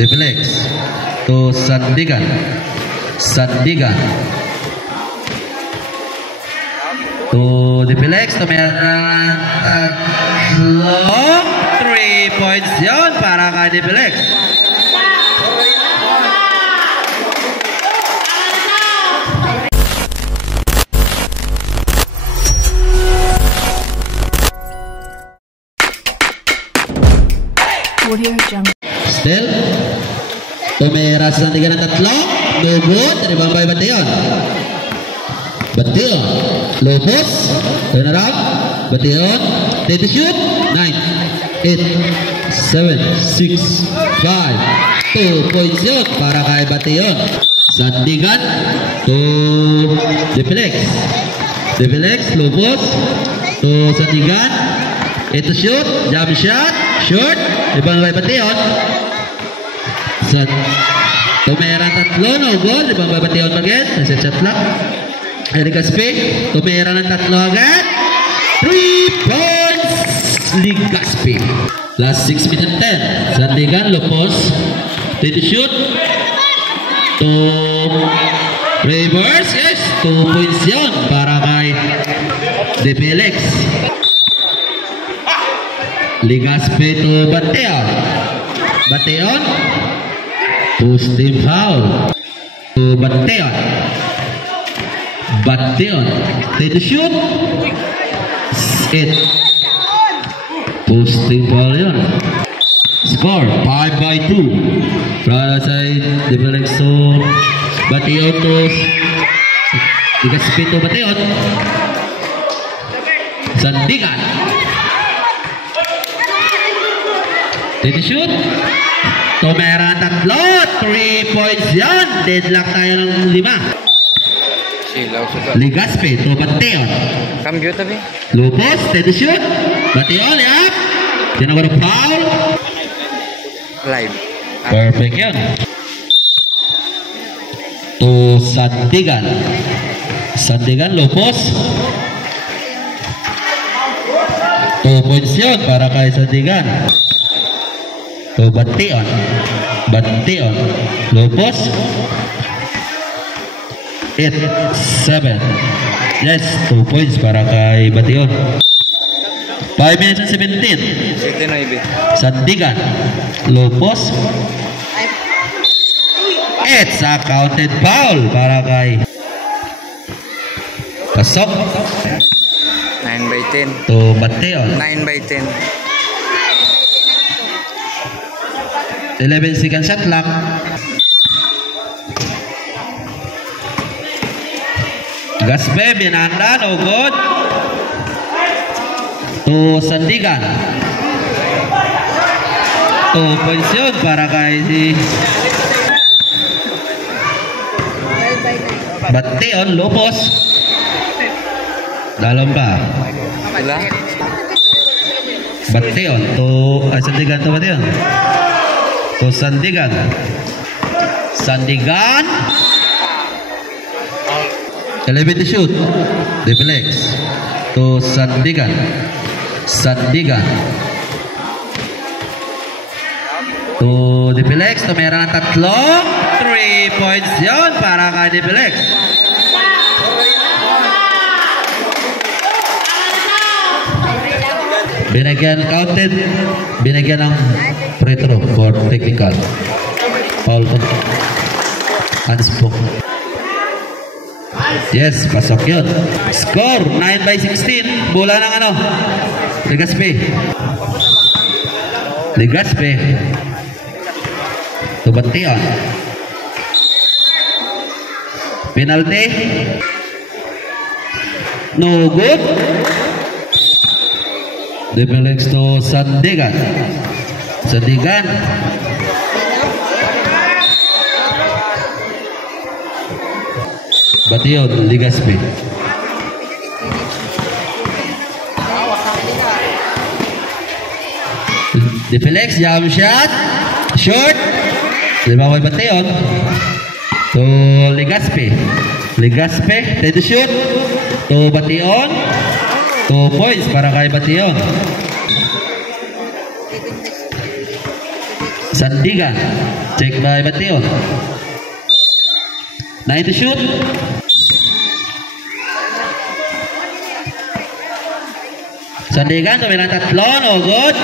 Deflex to Sandigan. Sandigan to Deflex to long 3 points yun para kay Deflex. Still tumira sa Sandigan ng tatlo. No good. Rebound by Batayon. Batayon Lopez turn around. Batayon take the shoot. 9 8 7 6 5 2 points yun para kay Batayon. Sandigan to Deflex. Deflex Lopez to Sandigan. Ito shoot. Jump shot. Short. Rebound by Batayon. Tumera tatlo, no goal. Rebound by Batayon again. Nasa shot lang. Ligaspi. Tumera ng tatlo agad. 3 points. Ligaspi. Last 6 minutes 10. Sandigan, Lopez. Did the shoot. To reverse. Yes. 2 points yun para kay Deflex. Ligaspi to Batayon. Batayon. Post team foul to Batayon. Batayon take the shoot. 8 post team foul yun. Score 5-2 from side Deflex to Batayon to Ligaspi to Batayon. Sandigan take the shoot. Tumera tatlo. 3 points yan. Deadlock tayo ng 5. Ligaspi to Batayon. Cambio tabi. Lopez take the shoot. Batayon up. Tinawag ng foul. Live. Perfect yan. To Sandigan. Sandigan Lopez. 2 points yun para kay Sandigan. To Batayon. Batayon Lopez. 8 7. Yes, 2 points para kay Batayon. 5 minutes and 17. Sandigan Lopez. It's a counted foul para kay pasok. 9/10. To Batayon. 9/10. 11 second shot clock. Gaspe binanda, no good. To Sandigan. 2 points yun para kay si Batayon Lopez. Dalam pa. Wala. Batayon to Sandigan to Batayon. To Sandigan. Sandigan. 11 to shoot. Deflex. To Sandigan. Sandigan. To Deflex. To meron ng tatlo. 3 points yun para kay Deflex. Binigyan counted. Binigyan ng free throw for technical. Foul. Unspoken. Yes, pasok yun. Score 9/16. Bola ng ano? Ligaspi. Ligaspi. To Batayon. Penalty. No good. Deflex to Sandigan. Sandigan. Batayon, Ligaspi. Deflex, jump shot. Short. Diba kay Batayon? To Ligaspi. Ligaspi, take the shoot. To Batayon. 2 points para kay Batayon. Sandigan. Check by Bation. 9 to shoot. Sandigan, tumilang tatlo, no good.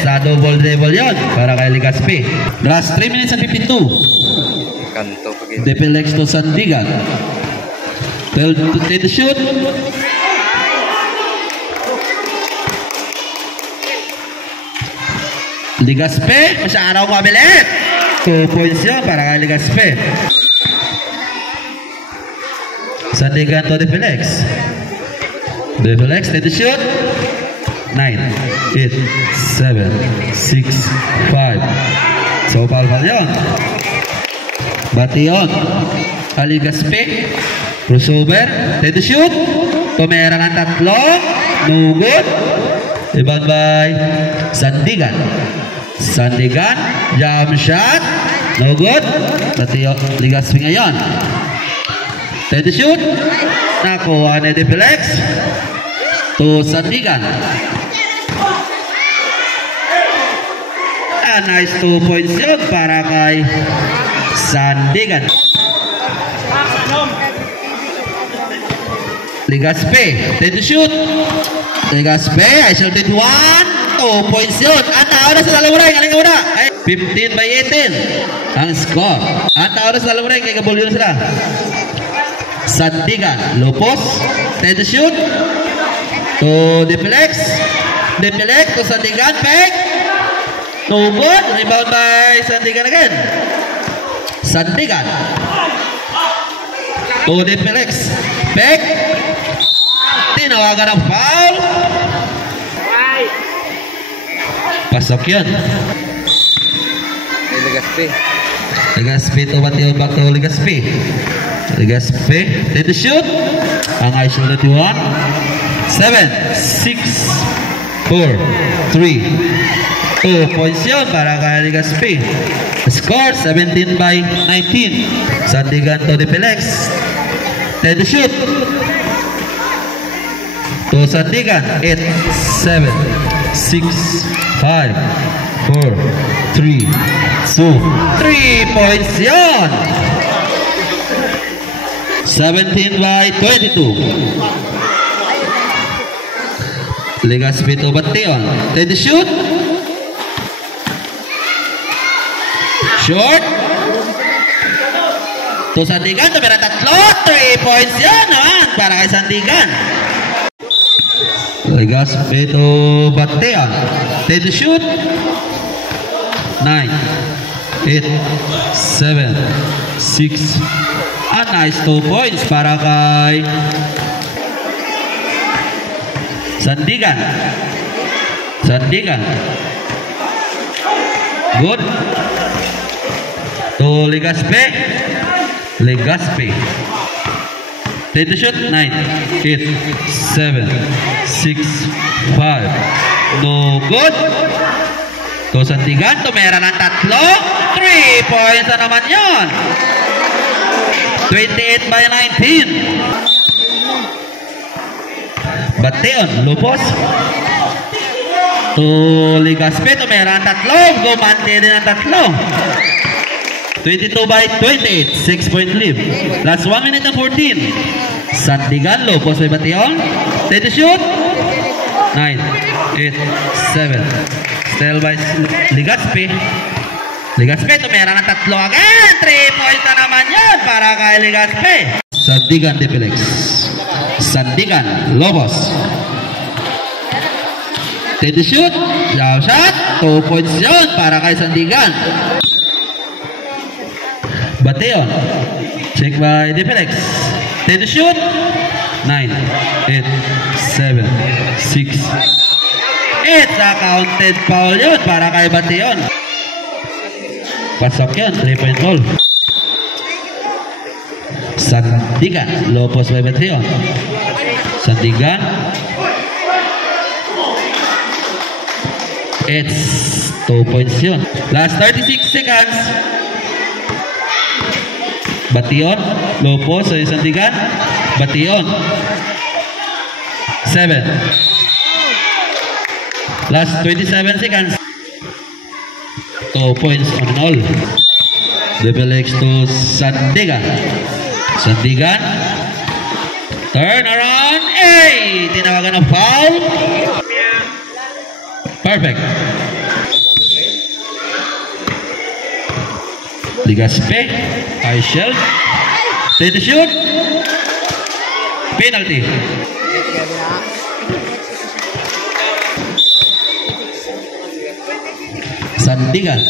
Sa double dribble yon para kay Ligaspi. Last 3 minutes and 52. Kanto pag Depelex to Sandigan. 12 to 10 to shoot. Ligaspi, masyaraw mabilis. 2 points yun para kay Ligaspi. Sandigan to Depelex. Depelex, 10 to shoot. 9, 8, 7, 6, 5. So, foul yun. Bation. Ligaspi. Crossover. 10 to shoot. Tumera ng tatlo. No good. Rebound by Sandigan. Sandigan. Jump shot. No good. Bation. Ligaspi ngayon. 10 to shoot. Nakuha ni Depelex. To Sandigan. Nice 2 points yun para kay Sandigan. Ligaspi, 10 to shoot. Ligaspi, I shot it 1. 2 points yun. Ang tao na sa dalawang ring. Aling una. 15 by 18. Ang score. Ang tao na sa dalawang ring. Kaya kabul yun sila. Sandigan, Lopos, 10 to shoot. To Depelex. Depelex to Sandigan, peg. No good. Rebound by Sandigan again. Sandigan. To Depelex. Peg. Tinawagan ng foul. Pasok yun. Ligaspi. Ligaspi to Bation back to Ligaspi. Ligaspi. 10 to shoot. Ang I shoot at 1. 7, 6, 4, 3. 2 points yun para kay Ligaspi. Score 17 by 19. Sandigan to Depelex. 10 to shoot. To Sandigan. 8, 7, 6, 5, 4, 3, 2. 3 points yun. 17 by 22. Ligaspi to Bation. 10 to shoot. Short. To Sandigan, tumira tatlo. 3 points yan naman para kay Sandigan. Ligaspi to Bation. 10 to shoot. 9, 8, 7, 6. A nice 2 points para kay Sandigan. Sandigan. Good. To Ligaspi. Ligaspi. 10 to shoot. 9, 8, 7, 6, 5. No good. To Sandigan. Tumera ng tatlo. 3 points na naman yun. 28 by 19. Bation. Lopos. To Ligaspi. Tumera ng tatlo. Gumante din ng tatlo. 22 by 28. 6-point lead. Last 1 minute and 14. Sandigan. Lopos by Bation. 10 to shoot. 9, 8, 7. Still by Ligaspi. Ligaspi. Tumera ng tatlo again. 3 points na naman yan para kay Ligaspi. Sandigan Depelex. Sandigan. Lopos. 10 to shoot. Jump shot. 2 points yun para kay Sandigan. Bation. Check by Depelex. 10 to shoot. 9, 8, 7, 6. It's a counted foul yun para kay Bation. Pasok yun. 3-point ball. Sandigan. Lopos by Bation. Sandigan. It's 2 points yun. Last 36 seconds. Bation. Lopos by Sandigan. Bation. 7, Last 27 seconds. 2 points on and all. Double X to Sandigan. Sandigan. Turn around. Hey! Tinawagan ng foul. Perfect. Ligaspe. High shield. Ready to shoot. Penalty. Sandigan.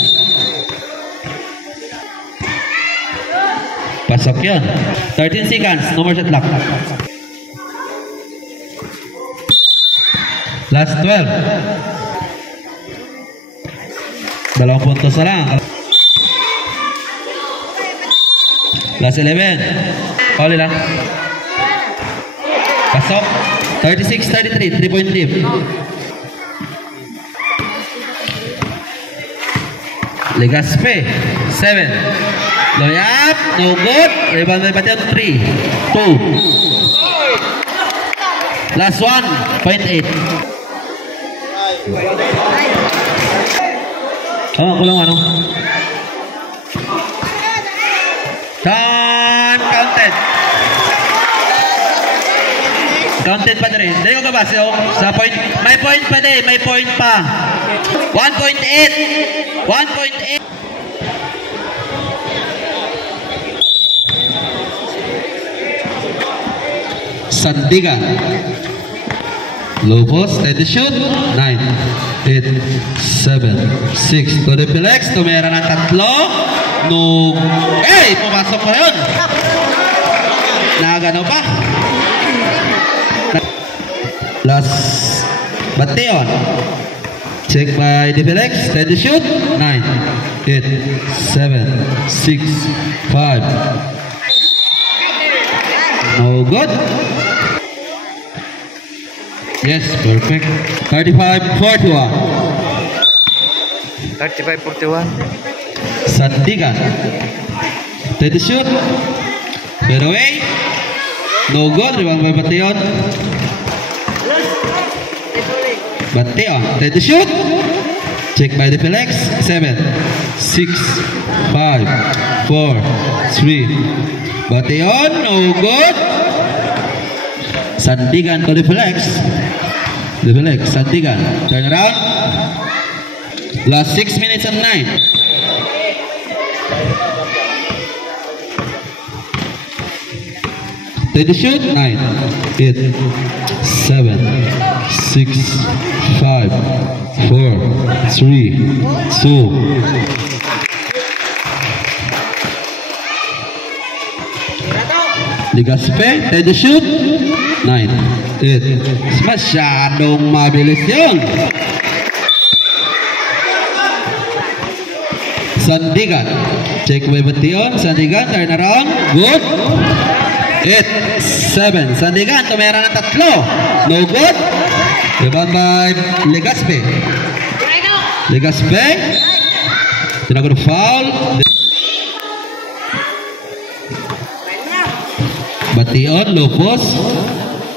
Pasok yun. 13 seconds. No more shot clock. Last 12. 2 puntos na lang. Last 11. Huli lang. Pasok. 36-33. 3-point lead. Legaspe. 7. Loyap. No good. Rebound by Batian. 3. 2. Last 1. 0.8. Kulang ano? Counted. Counted pa rin. Dali ko ka ba? Sa point. May point pa din. May point pa. 1.8. 1.8. Sandigan. Low post. Ready to shoot. 9, 8, 7, 6. To the Pilex. Tumera ng 3. No. Hey! Pumasok pa yun. Nagano pa. Last Bateon. Check by the Pilex. Ready to shoot. 9, 8, 7, 6, 5. No good. Yes, perfect. 35-41. 35-41. Sandigan. Ready to shoot. Fair away. No good. Rebound by Bateon. Bateon. Ready to shoot. Check by the Pilex. 7, 6, 5, 4, 3. Bateon. No good. Sandigan to the Pilex. The Pilex. Sandigan. Turn around. Last 6 minutes and 9. Take the shoot. 9, 8, 7, 6, 5, 4, 3, 2. Ligaspe. Take the shoot. 9, 8. Masyadong mabilis yun. Sandigan. Check by Bateon. Sandigan. Turn around. Good. 8, 7. Sandigan. Tumera ng 3. No good. Rebound by Ligaspe. Ligaspe. Tinago na foul. Bateon. Low post.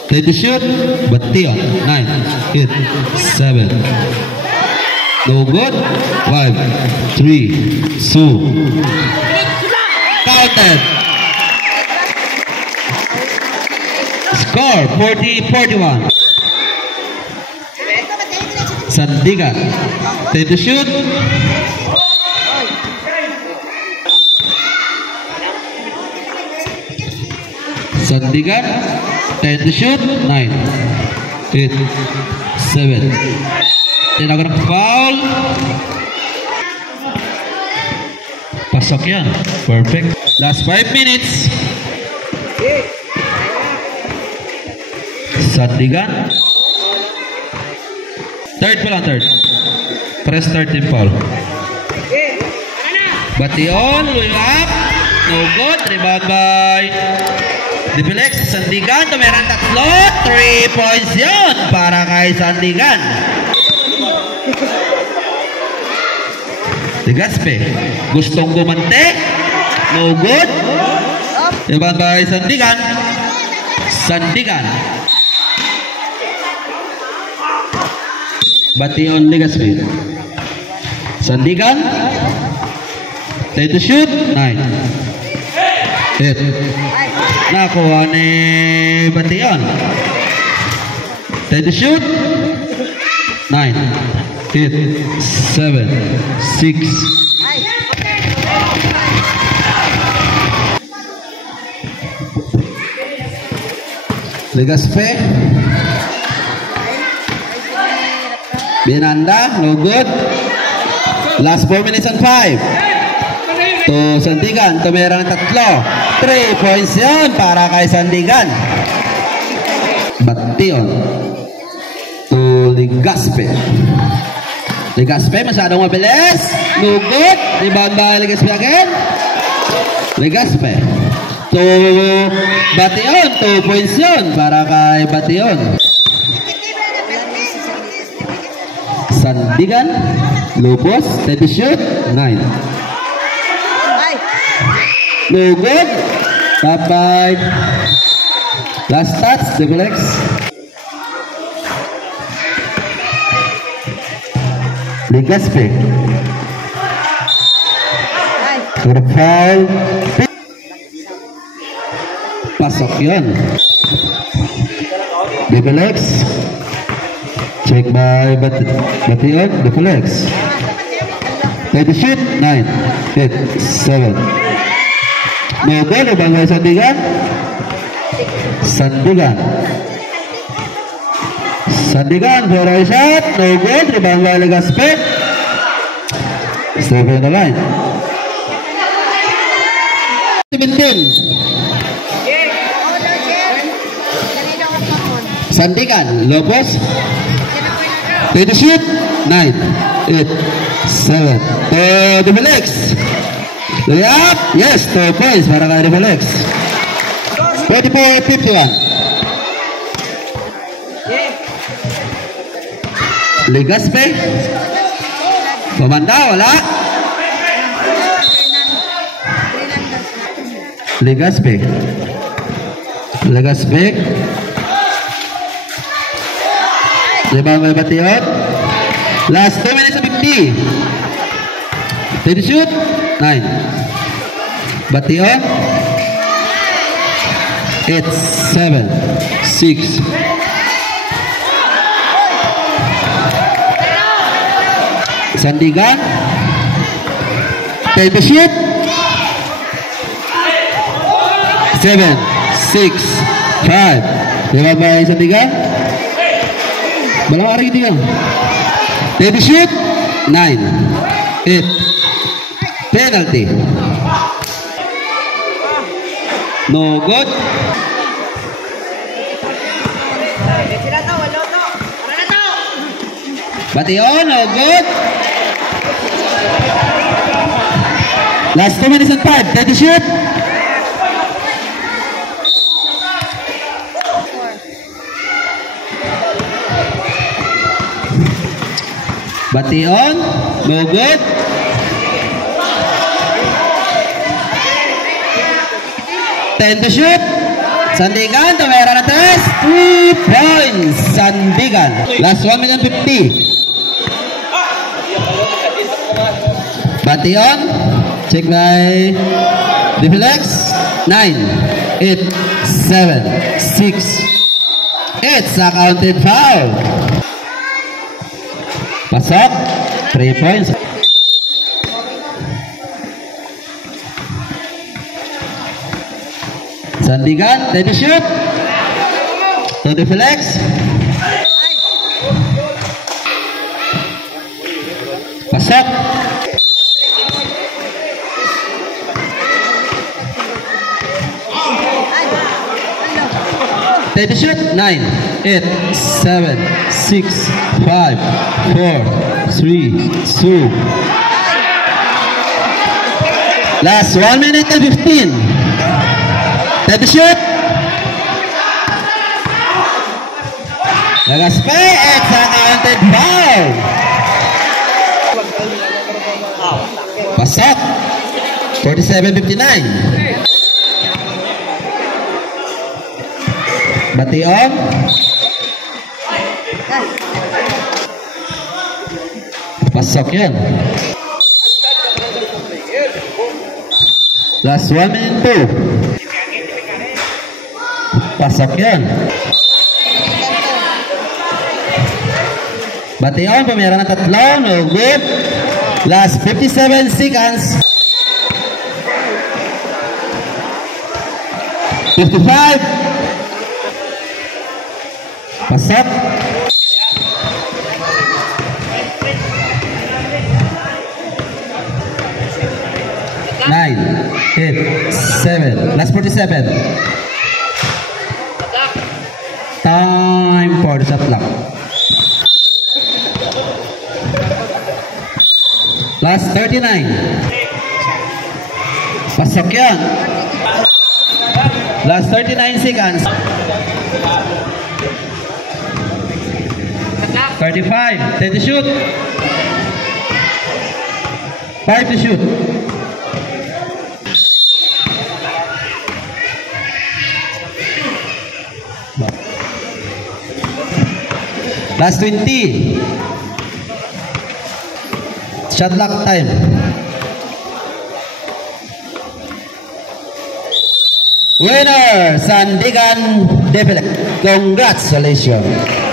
Ready to shoot. Bateon. 9, 8, 7. No good. 5, 3, 2. Counted. Score 40-41. Sandigan. Ready to shoot. Sandigan. Ready to shoot. 9, 8, 7. Tinago ng foul. Pasok yan. Perfect. Last 5 minutes. Sandigan. Third pa lang, third. Press third team foul. Bateon. Lulap. No good. Rebound by the Pilex. Sandigan. Tumera 3. 3 points yun para kay Sandigan. Ligaspe. Gustong gumante. No good. Rebound by Sandigan. Sandigan. Bation, Legazpi. Sandigan. Time to shoot. 9. Hit. Nakuha ni Bation. Time to shoot. 9. Hit. 7. 6. Legazpi. Binanda, no good. Last 4 minutes and 5. To Sandigan, tumira ng 3. 3 points yun para kay Sandigan. Bation. To Legazpi. Legazpi, masyadong mabilis. No good. Rebound by Legazpi again. Legazpi. To Bation. 2 points yun para kay Bation. Sandigan. Lupos. Time to shoot. 9. No good. Top 5. Last touch. Double X. Legazpi. For the foul. Pasok yun. Double X. Check by Bation. Double X. Time to shoot. 9. Hit. 7. No good. Bangay Sandigan. Sandigan. Sandigan for a shot. No good. Rebound by Legazpi. Stay in the line. 17. Sandigan. Lopez. Time to shoot. 9. 8. 7. Double X. Layup. Yes. 2 points para kay Double X. 44-51. Legazpi. Pamanda, wala. Legazpi. Legazpi. Rebound by Bation. Last 2 minutes and 50. Time to shoot. 9. Bation. 8, 7, 6. Sandigan. Time to shoot. 7, 6, 5. Rebound by Sandigan. Balang hari gitu ya. Time to shoot. 9, 8. Penalty. No good. Bation, no good. Last 2 minutes and 5. Time to shoot. Bation, no good. Time to shoot. Sandigan, tumira na 3 points. Sandigan. Last 1 minute 50. Bation. Check by Deflex. 9, 8, 7, 6. It's a counted foul. Pasok. 3 points. Sandigan, time to shoot. To Deflex. Pasok. Time to shoot. 9, 8, 7, 6, 5, 4, 3, 2. Last 1 minute and 15. Time to shoot. Legazpi, it's a counted foul. Pasok. 47-59. Bation. Pasok yun. Last 1 minute 2. Pasok yun. Bation, pumira ng 3. No good. Last 57 seconds. 55. Pasok. 9, 8, 7. Last 47. Time for the shot clock. Last 39. Pasok yan. Last 39 seconds. 35. 10 to shoot. 5 to shoot. Last 20. Shot clock time. Winner, Sandigan Defilek. Congratulations.